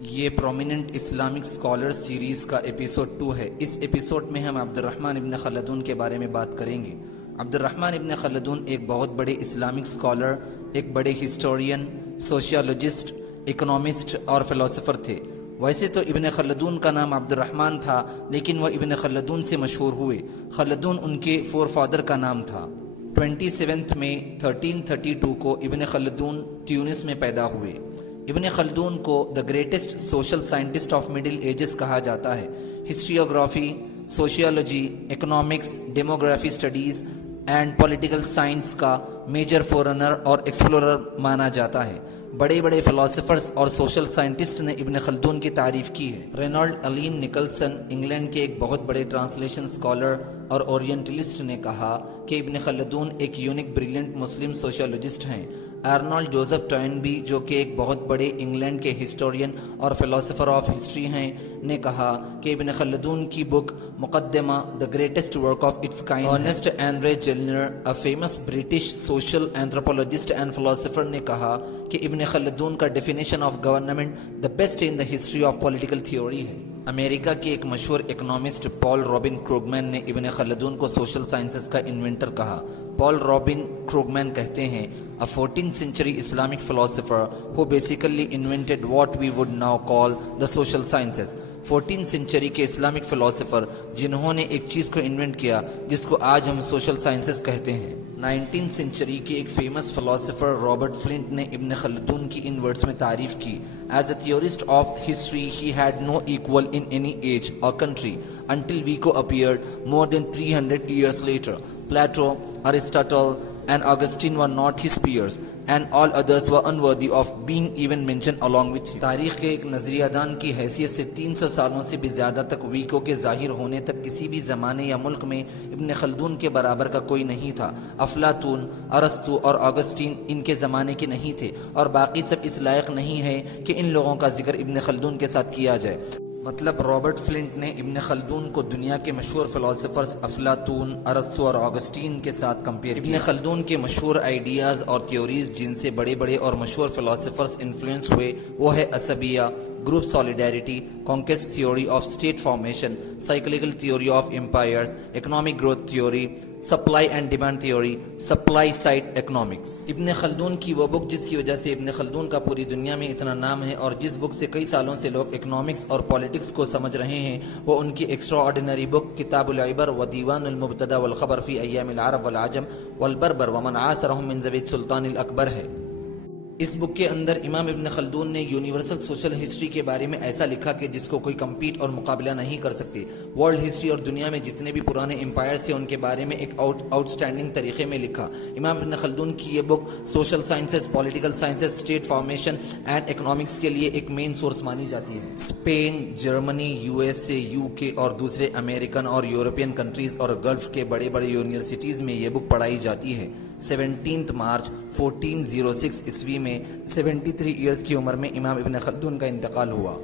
یہ prominent Islamic scholar series کا episode 2 ہے۔ اس ایپیسوڈ میں ہم عبد الرحمن ابن خلدون کے بارے میں بات کریں گے۔ عبد الرحمن ابن خلدون ایک بہت بڑے اسلامک اسکالر، ایک بڑے ہسٹورین، سوشیالوجسٹ، اکنامسٹ اور فلسفر تھے۔ ویسے تو ابن خلدون کا نام عبد الرحمن تھا، لیکن وہ ابن خلدون سے مشہور ہوئے۔ خلدون ان کے فور فادر کا نام تھا۔ 27 مئی 1332 کو ابن خلدون ٹیونس میں پیدا ہوئے۔ ابن خلدون کو the greatest social scientist of middle ages کہا جاتا ہے۔ Historiography, sociology, economics, demography studies and political science کا میجر فورنر اور ایکسپلورر مانا جاتا ہے۔ بڑے بڑے فلاسفرز اور سوشل سائنٹسٹ نے ابن خلدون کی تعریف کی ہے۔ رینالڈ الین نکلسن، انگلینڈ کے ایک بہت بڑے ٹرانسلیشن اسکالر اور اورینٹلسٹ نے کہا کہ ابن خلدون ایک یونیک بریلینٹ مسلم سوشیالوجسٹ ہیں۔ آرنولڈ جوزف ٹوئنبی، جو کہ ایک بہت بڑے انگلینڈ کے ہسٹورین اور فلاسفر آف ہسٹری ہیں، نے کہا کہ ابن خلدون کی بک مقدمہ the greatest work of its kind ہے۔ Ernest Andre Gellner, a famous British social anthropologist and philosopher, نے کہا کہ ابن خلدون کا definition of government the best in the history of political theory ہے۔ امریکہ کے ایک مشہور اکنامسٹ پال روبن کروگمین نے ابن خلدون کو سوشل سائنسز کا انوینٹر کہا۔ پال روبن کروگمین کہتے ہیں a 14th century Islamic philosopher who basically invented what we would now call the social sciences۔ 14th century کے اسلامک فلاسفر جنہوں نے ایک چیز کو انوینٹ کیا جس کو آج ہم سوشل سائنسز کہتے ہیں۔ 19th century کے ایک فیمس فلاسفر رابرٹ فلنٹ نے ابن خلدون کی ان ورڈز میں تعریف کی۔ As a theorist of history, he had no equal in any age or country until Vico appeared more than 300 years later۔ Plato, Aristotle and Augustine were not his peers, and all others were unworthy of being even mentioned along with him۔ تاریخ کے ایک نظریہ دان کی حیثیت سے 300 سالوں سے بھی زیادہ تک ویکو کے ظاہر ہونے تک کسی بھی زمانے یا ملک میں ابن خلدون کے برابر کا کوئی نہیں تھا۔ افلاطون، ارسطو اور آگسٹین ان کے زمانے کے نہیں تھے، اور باقی سب اس لائق نہیں ہے کہ ان لوگوں کا ذکر ابن خلدون کے ساتھ کیا جائے۔ مطلب رابرٹ فلنٹ نے ابن خلدون کو دنیا کے مشہور فلاسفرز افلاطون، ارسطو اور آگسٹین کے ساتھ کمپیئر کیا۔ ابن خلدون کے مشہور آئیڈیاز اور تھیوریز جن سے بڑے بڑے اور مشہور فلاسفرز انفلوئنس ہوئے وہ ہے عصبیہ، group solidarity, conquest theory of state formation, cyclical theory of empires, economic growth theory, supply and demand theory, supply side economics. Ibn Khaldun کی وہ بک جس کی وجہ سے ابن خلدون کا پوری دنیا میں اتنا نام ہے، اور جس بک سے کئی سالوں سے لوگ اکنامکس اور پالیٹکس کو سمجھ رہے ہیں، وہ ان کی ایکسٹرا آرڈینری بک کتاب العبر و دیوان المبتدا والخبر فی ایام العرب والعجم والبربر ومن عاصرهم من ذوی السلطان الاکبر ہے۔ اس بک کے اندر امام ابن خلدون نے یونیورسل سوشل ہسٹری کے بارے میں ایسا لکھا کہ جس کو کوئی کمپیٹ اور مقابلہ نہیں کر سکتے۔ ورلڈ ہسٹری اور دنیا میں جتنے بھی پرانے امپائر سے ان کے بارے میں ایک آؤٹ اسٹینڈنگ طریقے میں لکھا۔ امام ابن خلدون کی یہ book social sciences, political sciences, state formation and economics کے لیے ایک مین سورس مانی جاتی ہے۔ اسپین، جرمنی، USA، UK اور دوسرے امریکن اور یورپین کنٹریز اور گلف کے بڑے بڑے یونیورسٹیز میں یہ بک پڑھائی جاتی ہے۔ 17 مارچ 1406 عیسوی میں 73 ایئرز کی عمر میں امام ابن خلدون کا انتقال ہوا۔